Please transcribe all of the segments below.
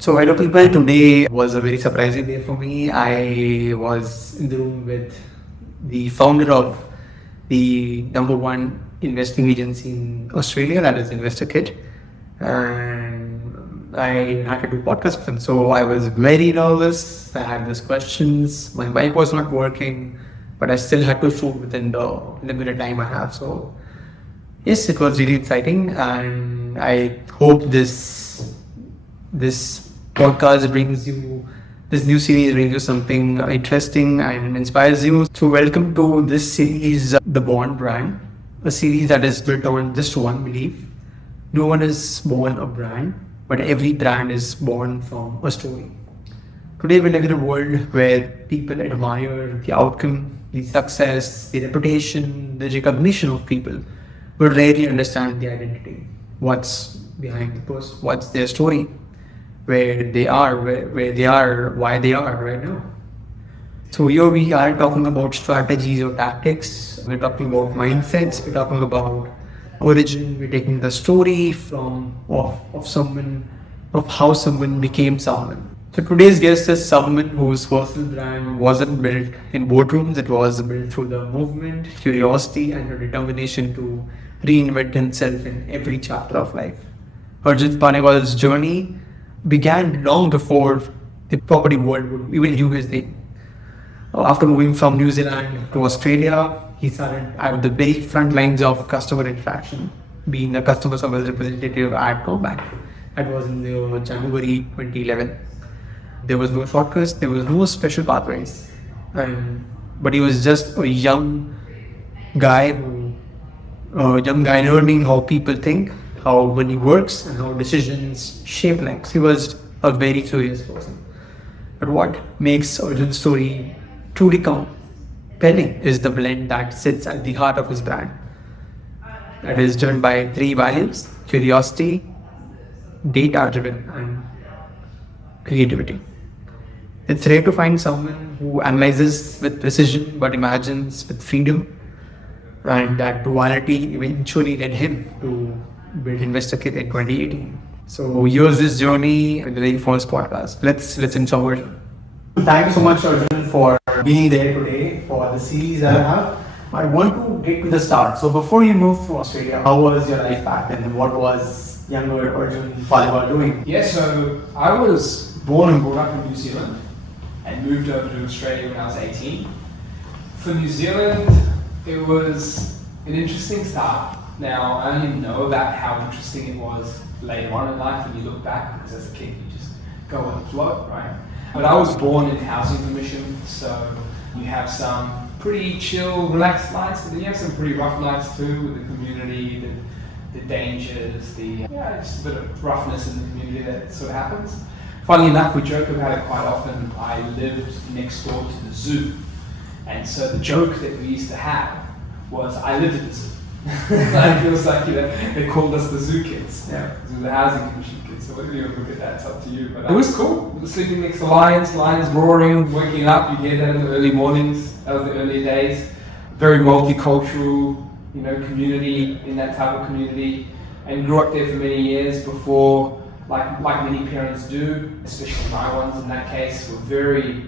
So, hello people, today was a very surprising day for me. I was in the room with the founder of the number one investing agency in Australia, that is InvestorKit. And I had to do podcast with him. So I was very nervous. I had these questions. My mic was not working, but I still had to shoot within the limited time I have. So yes, it was really exciting, and I hope this podcast brings you, this new series brings you something interesting and inspires you. So welcome to this series, The Bond Brand, a series that is built on just one belief. No one is born a brand, but every brand is born from a story. Today we live in a world where people admire the outcome, the success, the reputation, the recognition of people, but rarely understand the identity. What's behind the post? What's their story? Where they are, where they are, why they are right now. So here we are talking about strategies or tactics. We're talking about mindsets. We're talking about origin. We're taking the story of someone, of how someone became someone. So today's guest is someone whose personal brand wasn't built in boardrooms. It was built through the movement, curiosity, and the determination to reinvent himself in every chapter of life. Arjun Paliwal's journey began long before the property world would even use his name. After moving from New Zealand to Australia, he started at the very front lines of customer interaction, being a customer service representative at CommBank. That was in January 2011. There was no shortcuts, there was no special pathways, but he was just a young guy learning how people think, how money works, and how decisions shape lives. He was a very curious person. But what makes Arjun's story truly compelling is the blend that sits at the heart of his brand. That is driven by three values: curiosity, data-driven, and creativity. It's rare to find someone who analyzes with precision but imagines with freedom, and that duality eventually led him to build InvestorKit in 2018. So here's this journey in the very first podcast. Let's enjoy it. Thank you so much, Arjun, for being there today for the series that I have. I want to get to the start. So before you moved to Australia, how was your life back then? What was younger Arjun Paliwal doing? Yeah, so I was born and brought up in New Zealand and moved over to Australia when I was 18. For New Zealand, it was an interesting start. Now, I only know about how interesting it was later on in life when you look back, because as a kid you just go with the flow, right? But I was born in housing commission, so you have some pretty chill, relaxed nights, but then you have some pretty rough nights too, with the community, the dangers, just a bit of roughness in the community that sort of happens. Funnily enough, we joke about it quite often. I lived next door to the zoo, and so the joke that we used to have was I lived at the zoo. Like, it was like, they called us the zoo kids. Yeah. The housing commission kids. So whether you look at that, it's up to you. But it was cool. Sleeping next to lions roaring, waking up. You get that in the early mornings. That was the early days. Very multicultural, community, in that type of community, and grew up there for many years before, like many parents do, especially my ones in that case, were very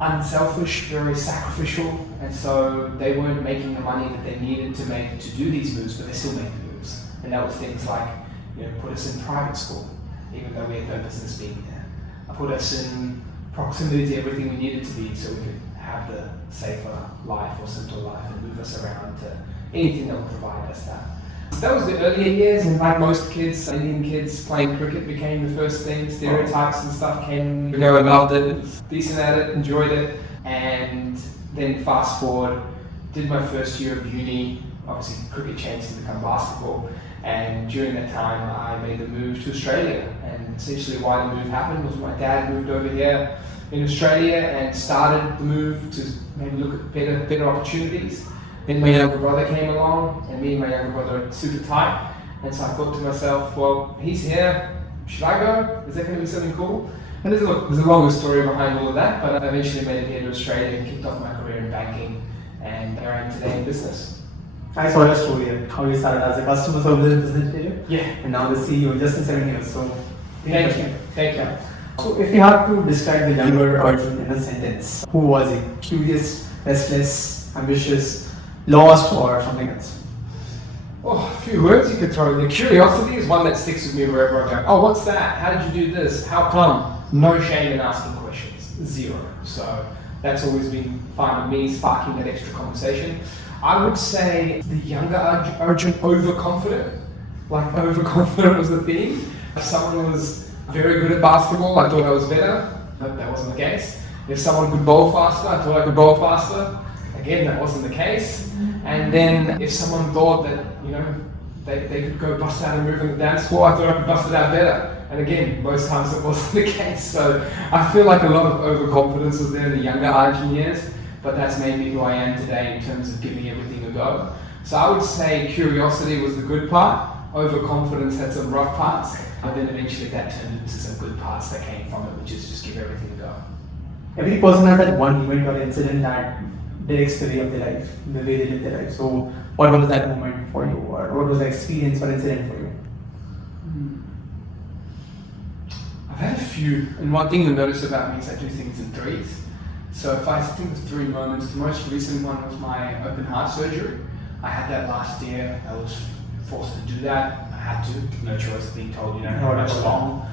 unselfish, very sacrificial, and so they weren't making the money that they needed to make to do these moves, but they still made the moves. And that was things like, put us in private school, even though we had no business being there. Put us in proximity to everything we needed to be so we could have the safer life or simpler life and move us around to anything that would provide us that. So that was the earlier years, and like most kids, Indian kids, playing cricket became the first thing. Stereotypes and stuff came. We loved it, decent at it, enjoyed it, and then fast forward, did my first year of uni. Obviously, cricket changed to become basketball, and during that time, I made the move to Australia. And essentially, why the move happened was my dad moved over here in Australia and started the move to maybe look at better opportunities. Then my younger brother came along, and me and my younger brother are super tight. And so I thought to myself, well, he's here, should I go? Is that going to be something cool? And there's a longer story behind all of that, but I eventually made it here to Australia and kicked off my career in banking, and here I am today in business. I saw your story, how you started as a customer service representative. Yeah. And now the CEO just in 7 years. So, Thank you. Thank you. So, if you had to describe the younger Arjun in a sentence, who was he? Curious, restless, ambitious, lost, or something else? Oh, a few words you could throw in there. Curiosity is one that sticks with me wherever I go. Oh, what's that? How did you do this? How come? No shame in asking questions. Zero. So that's always been fine with me, sparking that extra conversation. I would say the younger Arjun, overconfident. Like overconfident was the theme. If someone was very good at basketball, I thought I was better. But that wasn't the case. If someone could bowl faster, I thought I could bowl faster. Again, that wasn't the case. And then if someone thought that, they could go bust out and move on the dance floor, I thought I could bust it out better. And again, most times it wasn't the case. So I feel like a lot of overconfidence was there in the younger Arjun years, but that's made me who I am today in terms of giving everything a go. So I would say curiosity was the good part, overconfidence had some rough parts, but then eventually that turned into some good parts that came from it, which is just give everything a go. Every person has that one event or incident that directs the way of their life, the way they live their life. So, what was that moment for you, or what was the experience or incident for you? I've had a few, and one thing you'll notice about me is I do things in threes. So if I think of 3 moments, the most recent one was my open heart surgery. I had that last year. I was forced to do that. I had to, no choice, being told you don't have much long.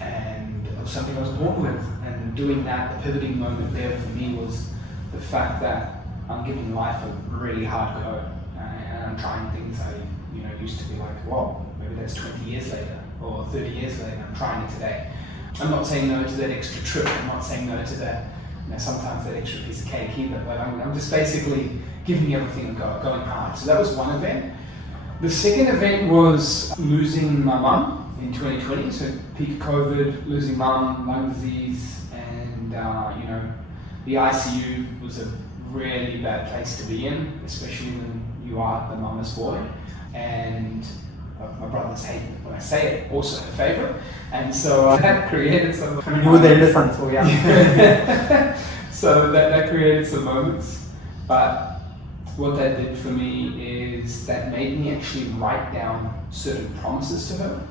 And it was something I was born with. And doing that, the pivoting moment there for me was the fact that I'm giving life a really hard go. And I'm trying things I used to be like, whoa, maybe that's 20 years later or 30 years later. I'm trying it today. I'm not saying no to that extra trip. I'm not saying no to that, sometimes that extra piece of cake either. But I'm just basically giving everything a go, going hard. So that was one event. The second event was losing my mum in 2020. So peak COVID, losing mum, lung disease, and the ICU was a really bad place to be in, especially when you are the mama's boy. And my brothers hate it when I say it, also her favourite. And so that created some... You were the eldest son, so yeah. So that created some moments. But what that did for me is that made me actually write down certain promises to her.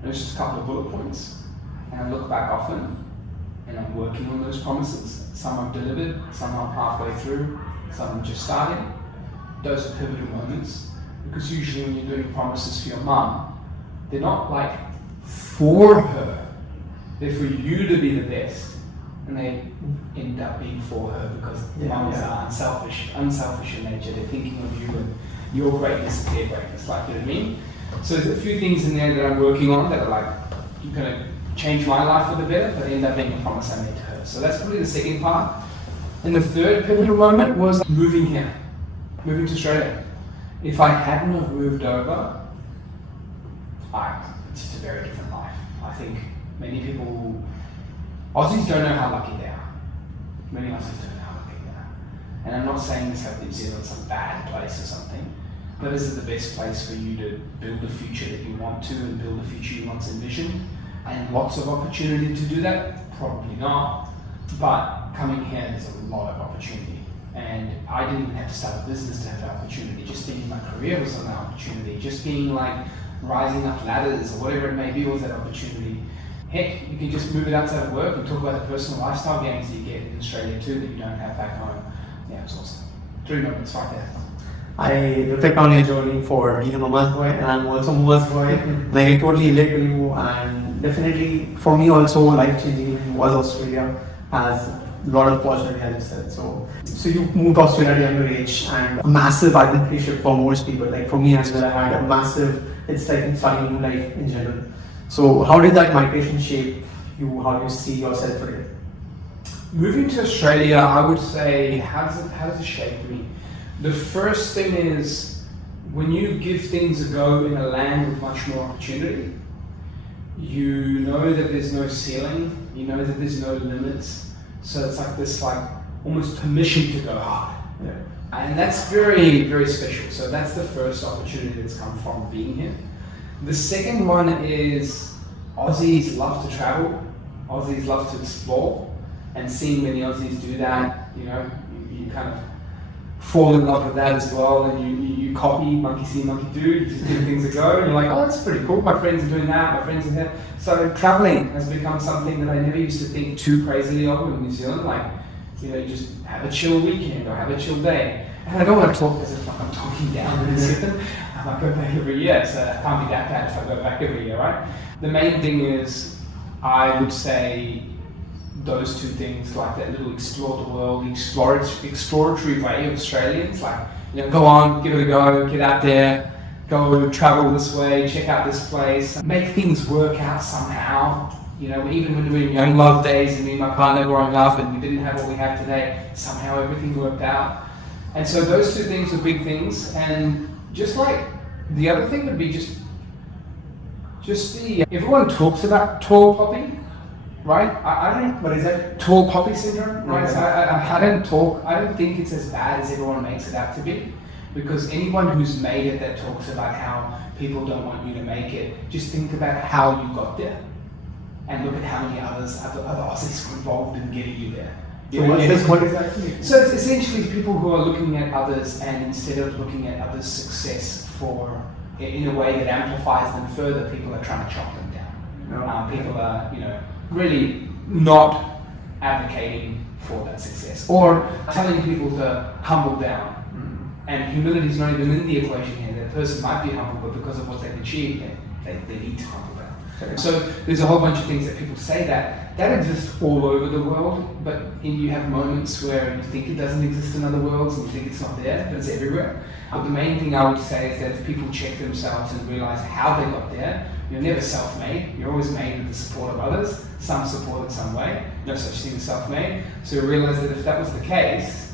And it's just a couple of bullet points. And I look back often, and I'm working on those promises. Some I've delivered, some I'm halfway through, some I'm just starting. Those are pivotal moments. Because usually when you're doing promises for your mum, they're not like for her. They're for you to be the best. And they end up being for her because mums are unselfish in nature. They're thinking of you and your greatness is their greatness, like, you know what I mean? So there's a few things in there that I'm working on that are like, you're gonna change my life for the better, but they end up being a promise I made to her. So that's probably the second part. And the third pivotal moment was moving here, moving to Australia. If I hadn't have moved over, it's just a very different life. I think many people, Aussies don't know how lucky they are. Many Aussies don't know how lucky they are. And I'm not saying this like New Zealand's some bad place or something, but is it the best place for you to build the future that you want to and build the future you once envisioned? And lots of opportunity to do that? Probably not. But coming here, there's a lot of opportunity. And I didn't even have to start a business to have that opportunity. Just being in my career was an opportunity. Just being like rising up ladders or whatever it may be was that opportunity. Heck, you can just move it outside of work and talk about the personal lifestyle gains that you get in Australia too that you don't have back home. Yeah, it's awesome. 3 moments right there. I reflect on your journey for being a mama's boy, and I'm also a mama's boy. Like, I totally relate to you, and definitely for me also life-changing was Australia, as a lot of opportunity, as you said. So you moved to Australia at a younger age, and a massive identity shift for most people. Like for me as well, I had a massive, it's like starting new life in general. So how did that migration shape you, how you see yourself today? Moving to Australia, I would say, how does it shape me? The first thing is, when you give things a go in a land with much more opportunity, you know that there's no ceiling, you know that there's no limits. So it's like this almost permission to go hard. Yeah. And that's very, very special. So that's the first opportunity that's come from being here. The second one is Aussies love to travel, Aussies love to explore, and seeing many Aussies do that, you kind of fall in love with that as well, and you copy, monkey see, monkey do, you just do things that go, and you're like, oh, that's pretty cool, my friends are doing that, my friends are here. So traveling has become something that I never used to think too crazily of in New Zealand, like, you just have a chill weekend or have a chill day. And I don't want to talk as if like I'm talking down in New Zealand. I might go back every year, so it can't be that bad if I go back every year, right? The main thing is, I would say, those two things, like that little explore the world, exploratory way of Australians, like, go on, give it a go, get out there, go travel this way, check out this place, make things work out somehow. Even when we were in young love days and me and my partner growing up and we didn't have what we have today, somehow everything worked out. And so those two things are big things. And just like the other thing would be just the, everyone talks about tall poppy, right? I don't, what is that? Tall poppy syndrome, right? So I don't think it's as bad as everyone makes it out to be, because anyone who's made it that talks about how people don't want you to make it, just think about how you got there and look at how many other Aussies were involved in getting you there. So what exactly? So it's essentially people who are looking at others, and instead of looking at others' success in a way that amplifies them further, people are trying to chop them down. People are, really not advocating for that success, or telling people to humble down. And humility is not even in the equation here. That person might be humble, but because of what they've achieved, they need to humble down. So there's a whole bunch of things that people say that exists all over the world, but you have moments where you think it doesn't exist in other worlds and you think it's not there, but it's everywhere. But the main thing I would say is that if people check themselves and realize how they got there, you're never self-made, you're always made with the support of others, some support in some way, no such thing as self-made. So you realize that if that was the case,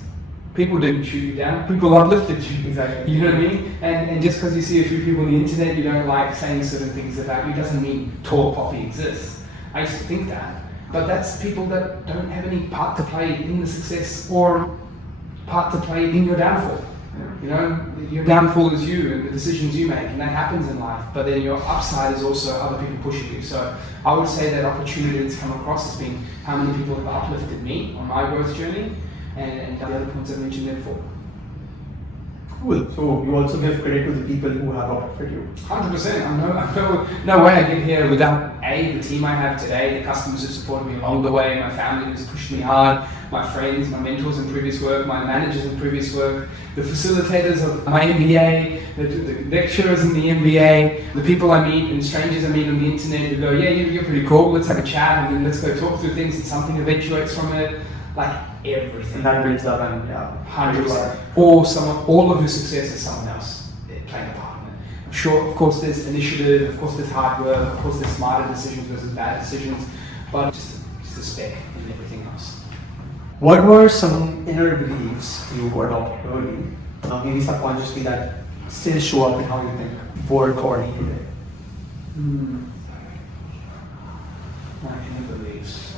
people didn't shoot you down, people uplifted you. Exactly. You know what I mean? And just because you see a few people on the internet you don't like saying certain things about you doesn't mean tall poppy exists. I used to think that. But that's people that don't have any part to play in the success or part to play in your downfall. Your downfall is you and the decisions you make, and that happens in life. But then your upside is also other people pushing you. So I would say that opportunity that's come across has been how many people have uplifted me on my growth journey, and the other points I mentioned there before. Cool. So you also give credit to the people who have uplifted you. 100%. No way I get here without the team I have today, the customers who supported me along the way, my family who's pushed me hard, my friends, my mentors in previous work, my managers in previous work, the facilitators of my MBA, the lecturers in the MBA, the people I meet and strangers I meet on the internet who go, yeah, you're pretty cool, let's have a chat and then let's go talk through things and something eventuates from it. Like everything. And that builds up and 100%. Or all of your success is someone else playing a part in it. I'm sure, of course, there's initiative, of course, there's hard work, of course, there's smarter decisions versus bad decisions, but just a speck in everything else. What were some inner beliefs you adopted early, maybe subconsciously, that still show up in how you think, work or day? My inner beliefs.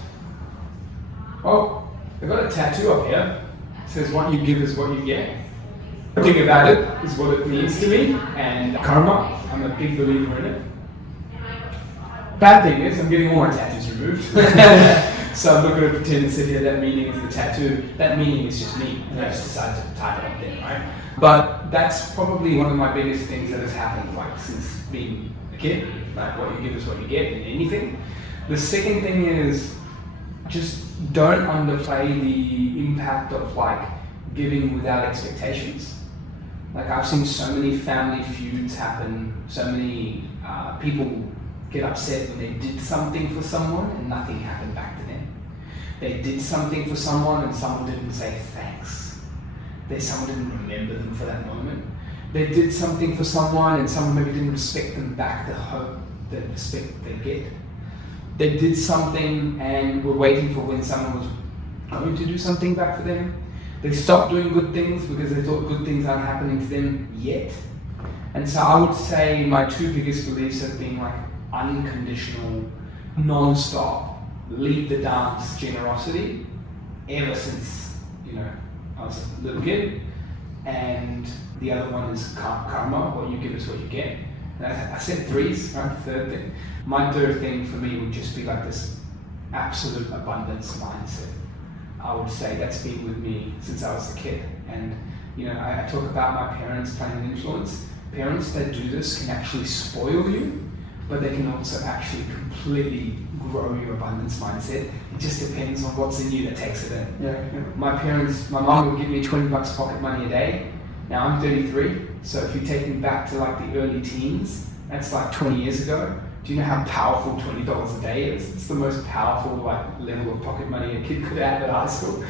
Oh, I've got a tattoo up here. It says, what you give is what you get. The thing about it is what it means to me, and karma, I'm a big believer in it. Bad thing is, I'm getting all my tattoos removed. So I'm not going to pretend and sit here, that meaning is the tattoo. That meaning is just me. And I just decided to type it up there, right? But that's probably one of my biggest things that has happened, like, since being a kid. Like, what you give is what you get in anything. The second thing is, just don't underplay the impact of like giving without expectations. Like, I've seen so many family feuds happen, so many people get upset when they did something for someone and nothing happened back to them. They did something for someone and someone didn't say thanks. Someone didn't remember them for that moment. They did something for someone and someone maybe didn't respect them back the hope, the respect they get. They did something and were waiting for when someone was going to do something back for them. They stopped doing good things because they thought good things aren't happening to them yet. And so I would say my two biggest beliefs have been like unconditional, non-stop, lead the dance generosity ever since, I was a little kid. And the other one is karma, what you give is what you get. And I said threes, right? The third thing. My third thing for me would just be like this absolute abundance mindset. I would say that's been with me since I was a kid. And I talk about my parents playing an influence. Parents that do this can actually spoil you, but they can also actually completely grow your abundance mindset. It just depends on what's in you that takes it in. Yeah. My mom would give me $20 pocket money a day. Now I'm 33, so if you take me back to like the early teens, that's like 20 years ago. Do you know how powerful $20 a day is? It's the most powerful level of pocket money a kid could have at high school.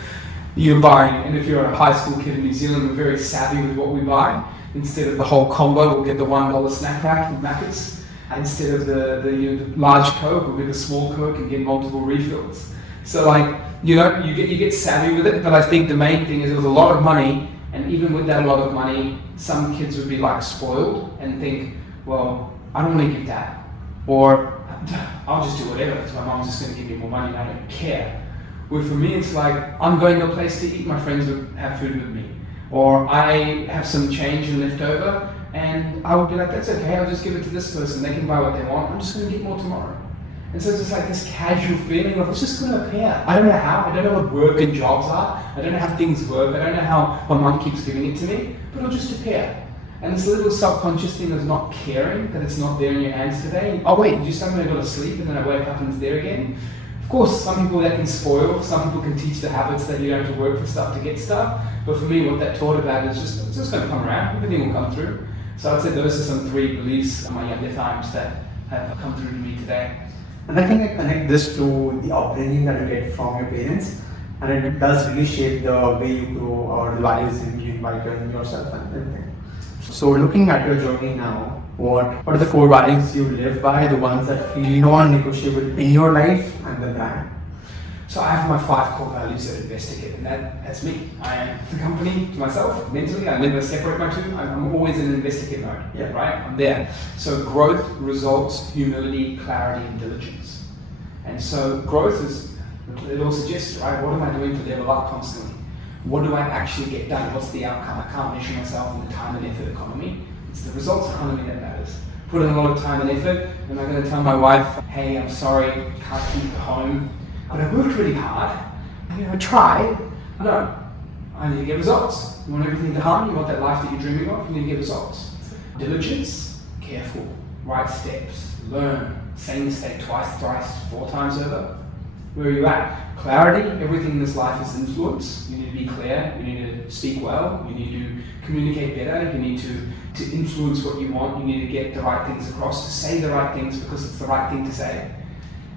You're buying, and if you're a high school kid in New Zealand, we're very savvy with what we buy. Instead of the whole combo, we'll get the $1 snack pack from Macca's. Instead of the large Coke, we'll get a small Coke and get multiple refills. So you get savvy with it, but I think the main thing is it was a lot of money, and even with that lot of money, some kids would be spoiled and think, well, I don't want to give that, or I'll just do whatever because my mom's just going to give me more money and I don't care. Where for me, it's I'm going to a place to eat, my friends would have food with me, or I have some change and left over, and I would be like, that's okay, I'll just give it to this person, they can buy what they want, I'm just going to get more tomorrow. And so it's just this casual feeling of it's just going to appear. I don't know how, I don't know what work and jobs are, I don't know how things work, I don't know how my mom keeps giving it to me, but it'll just appear. And this little subconscious thing of not caring that it's not there in your hands today. Oh wait, you suddenly go to sleep and then I wake up and it's there again. Of course, some people that can spoil, some people can teach the habits that you don't have to work for stuff to get stuff. But for me, what that taught about is it's just going to come around, everything will come through. So I'd say those are some 3 beliefs in my younger times that have come through to me today. And I think I connect this to the upbringing that you get from your parents, and it does really shape the way you grow or the values you invite in yourself and everything. So looking at your journey now, what are the core values you live by, the ones that feel non-negotiable in your life and the brand? So I have my 5 core values at InvestorKit, and that's me. I am the company to myself, mentally. I never separate my two. I'm always in InvestorKit mode, right? I'm there. So growth, results, humility, clarity, and diligence. And so growth it all suggests, right? What am I doing to level up constantly? What do I actually get done? What's the outcome? I can't measure myself in the time and effort economy. It's the results economy that matters. Put in a lot of time and effort. Am I going to tell my wife, hey, I'm sorry, can't keep the home, but I worked really hard. I tried. No, I need to get results. You want everything to happen? You want that life that you're dreaming of? You need to get results. Diligence, careful, right steps, learn, same mistake twice, thrice, 4 times over. Where are you at? Clarity, everything in this life is influence. You need to be clear, you need to speak well, you need to communicate better, you need to influence what you want, you need to get the right things across, to say the right things because it's the right thing to say.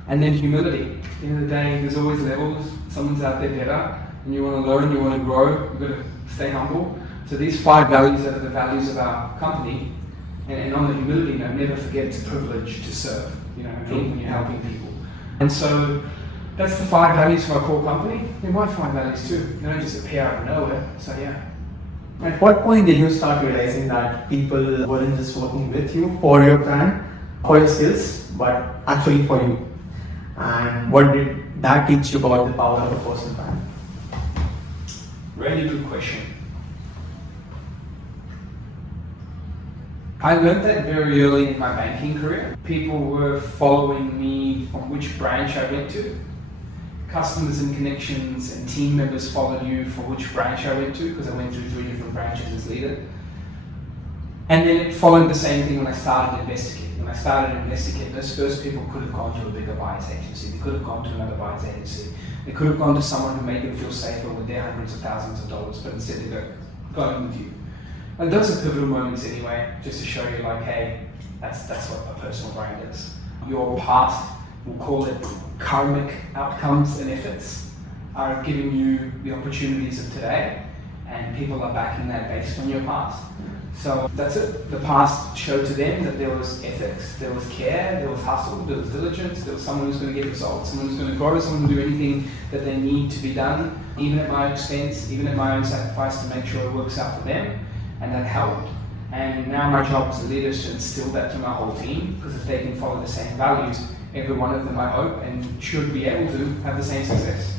And then humility. At the end of the day, there's always levels, someone's out there better, and you want to learn, you want to grow, you've got to stay humble. So these 5 values are the values of our company, and on the humility note, never forget it's a privilege to serve, you know what I mean, when you're helping people. And so that's the 5 values for our core company. They're my 5 values too. They don't just appear out of nowhere. So yeah. At what point did you start realizing that people weren't just working with you for your brand, for your skills, but actually for you? And what did that teach you about the power of a personal brand? Really good question. I learned that very early in my banking career. People were following me from which branch I went to. Customers and connections and team members followed you for which branch I went to, because I went through 3 different branches as leader. And then it followed the same thing when I started InvestorKit. When I started InvestorKit, those first people could have gone to a bigger buyer's agency. They could have gone to another buyer's agency. They could have gone to someone who made them feel safer with their hundreds of thousands of dollars, but instead they got with you. And those are pivotal moments anyway, just to show you hey, that's what a personal brand is. Your past, we'll call it karmic outcomes and efforts, are giving you the opportunities of today, and people are backing that based on your past. So that's it. The past showed to them that there was ethics, there was care, there was hustle, there was diligence, there was someone who's going to get results, someone who's going to grow, someone who will do anything that they need to be done, even at my expense, even at my own sacrifice, to make sure it works out for them. And that helped. And now my job as a leader is to instill that to my whole team, because if they can follow the same values, every one of them, I hope, and should be able to have the same success.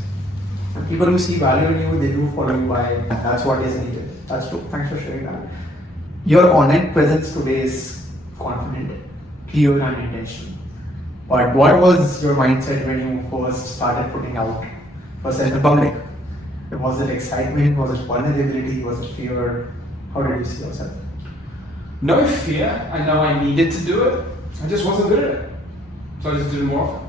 And people who see value in you, they do follow you by, that's what is needed. That's true. Thanks for sharing that. Your online presence today is confident, clear and intentional. But what was your mindset when you first started putting out yourself in public? Was it excitement? Was it vulnerability? Was it fear? How did you see yourself? No fear. I know I needed to do it. I just wasn't good at it. So I just did it more often.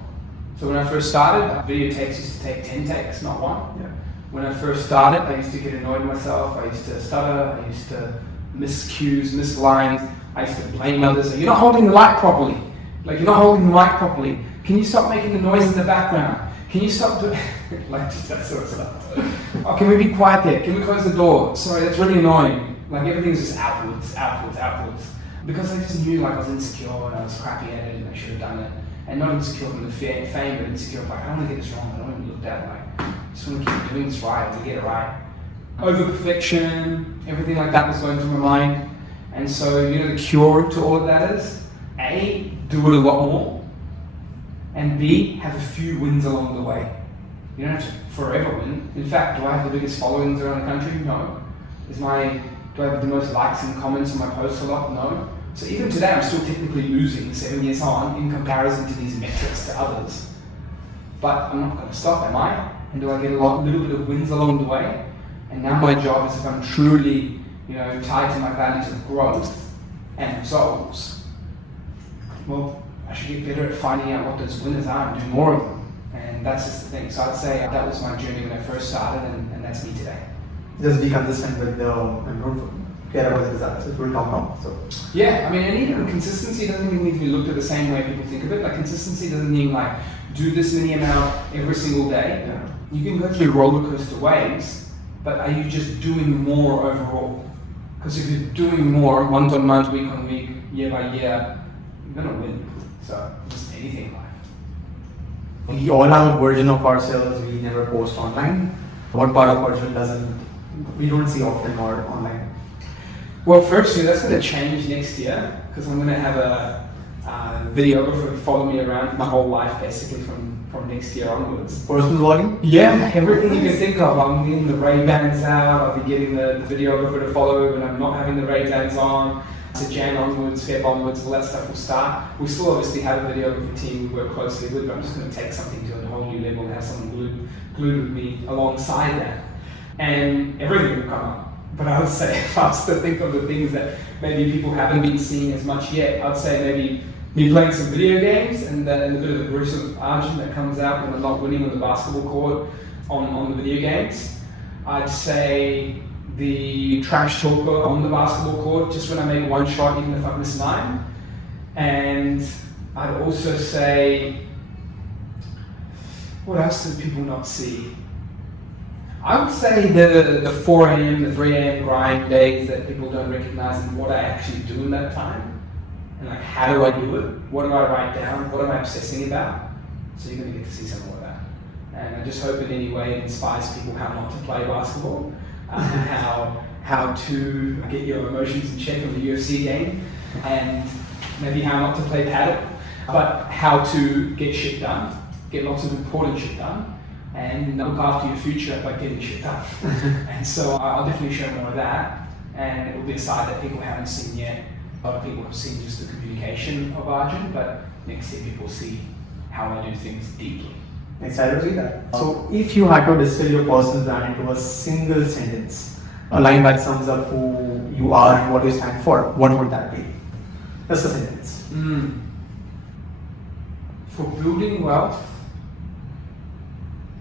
So when I first started, video takes used to take 10 takes, not one. Yeah. When I first started, I used to get annoyed with myself. I used to stutter. I used to miss cues, miss lines. I used to blame others. You're not holding the mic properly. Like, you're not holding the mic properly. Can you stop making the noise in the background? Can you stop doing like just that sort of stuff? Oh, can we be quiet there? Can we close the door? Sorry, that's really annoying. Like, everything's just outwards. Because I just knew like I was insecure and I was crappy at it and I should have done it. And not insecure from the fame, but insecure like, I don't want to get this wrong. I don't want to be looked at like, I just want to keep doing this right. I want to get it right. Over perfection, everything like that was going through my mind. And so, the cure to all of that is A, do it a lot more, and B, have a few wins along the way. You don't have to forever win. In fact, do I have the biggest followings around the country? No. Do I have the most likes and comments on my posts a lot? No. So even today, I'm still technically losing 7 years on in comparison to these metrics to others. But I'm not going to stop, am I? And do I get a little bit of wins along the way? And now my job is, if I'm truly, tied to my values of growth and results, well, I should get better at finding out what those winners are and do more of them. And that's just the thing. So I'd say that was my journey when I first started, and that's me today. Just be consistent with and don't care about the results. It will come out. So yeah, and even consistency doesn't even need to be looked at the same way people think of it. Like, consistency doesn't mean like do this many amount every single day. Yeah. You can go through roller coaster waves, but are you just doing more overall? Because if you're doing more month on month, week on week, year by year, you're gonna win. So just anything in life. We all have a version of ourselves we never post online. What part of Arjun we don't see often or online? Well, firstly, that's going to change next year because I'm going to have a videographer follow me around my whole life, basically from next year onwards. Personal vlogging? Yeah, everything you can think of. I'm getting the Ray-Bans out. I'll be getting the videographer to follow when I'm not having the Ray-Bans on. So Jan onwards, Feb onwards, all that stuff will start. We still obviously have a videography team we work closely with, but I'm just going to take something to a whole new level and have someone glued with me alongside that. And everything will come up. But I would say, if I was to think of the things that maybe people haven't been seeing as much yet, I'd say maybe me playing some video games and a bit of the aggressive Arjun that comes out when I'm not winning on the basketball court on the video games. I'd say the trash talker on the basketball court, just when I make one shot, even if I miss 9. And I'd also say, what else do people not see? I would say the 4 a.m., the 3 a.m. grind days that people don't recognize and what I actually do in that time. And like, how do I do it? What do I write down? What am I obsessing about? So you're going to get to see some more of that. And I just hope in any way it inspires people how not to play basketball, how to get your emotions in check on the UFC game, and maybe how not to play paddle, but how to get shit done, get lots of important shit done, and look after your future by getting shit done. And so I'll definitely show more of that, and it will be a side that people haven't seen yet. A lot of people have seen just the communication of Arjun, but next year people see how I do things deeply. Excited to see that. So if you had to distill your personal brand into a single sentence, a line that sums up who you are and what you stand for, what would that be? Just a sentence. For building wealth,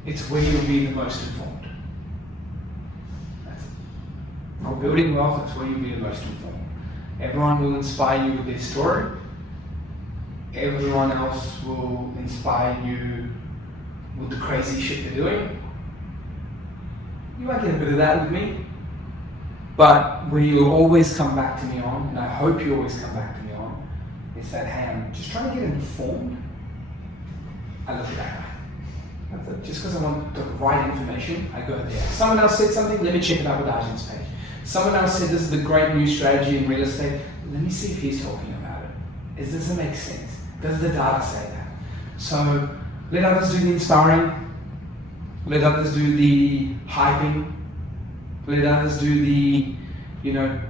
it's where you'll be the most informed. That's it. For building wealth, it's where you'll be the most informed. Everyone will inspire you with their story. Everyone else will inspire you with the crazy shit they're doing. You might get a bit of that with me. But where you'll always come back to me on, and I hope you always come back to me on, is that, hey, I'm just trying to get informed. I look at that guy. Just because I want the right information, I go there. Someone else said something, let me check it out with Arjun's page. Someone else said this is the great new strategy in real estate, let me see if he's talking about it. Does it make sense? Does the data say that? So let others do the inspiring, let others do the hyping, let others do the,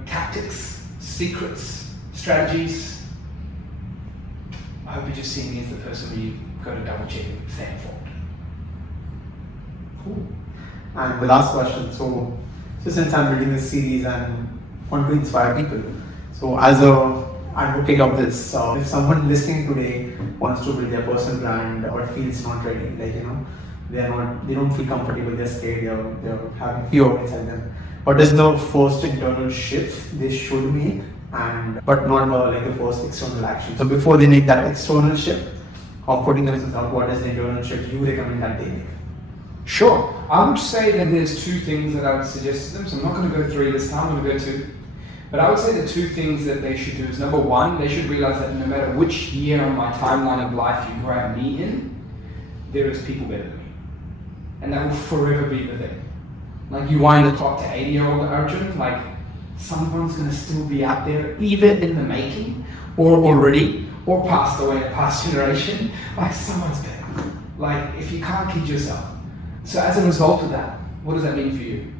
tactics, secrets, strategies. I hope you just see me as the person where you go to double check and stand for it. Cool. And the last question. So since I'm building this series and want to inspire people, so as a advocate of this, if someone listening today wants to build their personal brand or feels not ready, like they don't feel comfortable, they're scared, they're having fear inside them. What is the first internal shift they should make, but not like the first external action? So before they make that external shift of putting themselves out, what is the internal shift you recommend that they make? Sure. I would say that there's two things that I would suggest to them. So I'm not going to go three this time, I'm going to go two. But I would say the two things that they should do is, number one, they should realize that no matter which year on my timeline of life you grab me in, there is people better than me. And that will forever be the thing. Like you wind the clock to 80-year-old Arjun, like someone's going to still be out there, either in the making or already, or passed away in a past generation. Like someone's better. Like if you can't kid yourself. So as a result of that, what does that mean for you?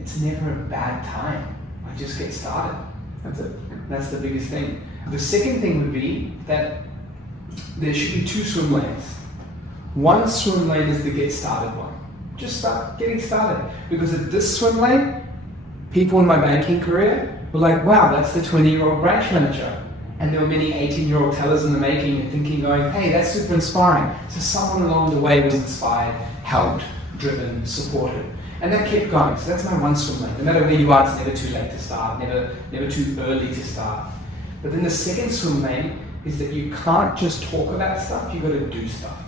It's never a bad time. Like just get started. That's it. That's the biggest thing. The second thing would be that there should be two swim lanes. One swim lane is the get started one. Just start getting started. Because at this swim lane, people in my banking career were like, wow, that's the 20-year-old branch manager. And there were many 18-year-old tellers in the making and thinking, going, hey, that's super inspiring. So someone along the way was inspired, helped, driven, supported. And that kept going. So that's my one swim lane. No matter where you are, it's never too late to start, never too early to start. But then the second swim lane is that you can't just talk about stuff, you've got to do stuff.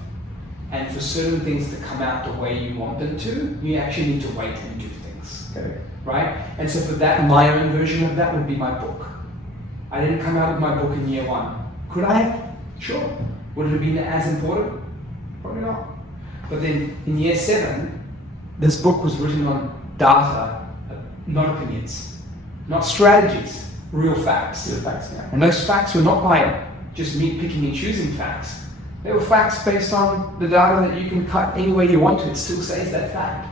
And for certain things to come out the way you want them to, you actually need to wait and do things. Okay. Right? And so for that, my own version of that would be my book. I didn't come out with my book in year one. Could I have? Sure. Would it have been as important? Probably not. But then in year 7, this book was written on data, not opinions, not strategies, real facts. Real facts, yeah. And those facts were not by just me picking and choosing facts. They were facts based on the data that you can cut any way you want to. It still says that fact.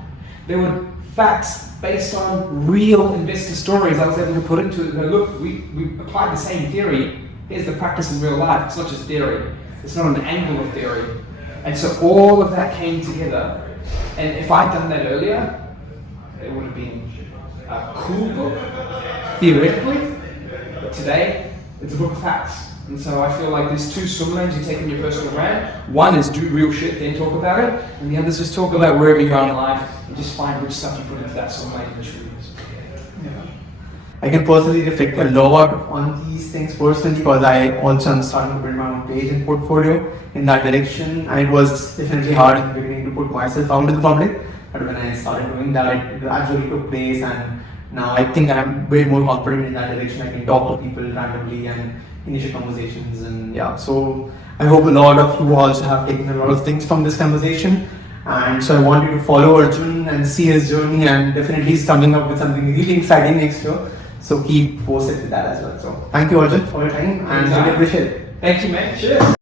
They were facts based on real investor stories. I was able to put into it. Look, we applied the same theory. Here's the practice in real life. It's not just theory. It's not an angle of theory. And so all of that came together. And if I'd done that earlier, it would have been a cool book, theoretically. But today, it's a book of facts. And so I feel like there's two swim lanes you take in your personal brand. One is do real shit, then talk about it. And the other is just talk about wherever you are in life and just find which stuff you put into that swim lane which really is. Yeah. I can personally reflect a lot on these things personally because I also am starting to build my own page and portfolio in that direction. And it was definitely hard in the beginning to put myself out in the public. But when I started doing that, it gradually took place. And now I think I'm way more confident in that direction. I can talk to people randomly and initial conversations, and yeah, so I hope a lot of you also have taken a lot of things from this conversation, and so I want you to follow Arjun and see his journey, and definitely he's coming up with something really exciting next year, so keep posted with that as well. So thank you, Arjun, for your time, and I really appreciate it. Thank you, man. Cheers.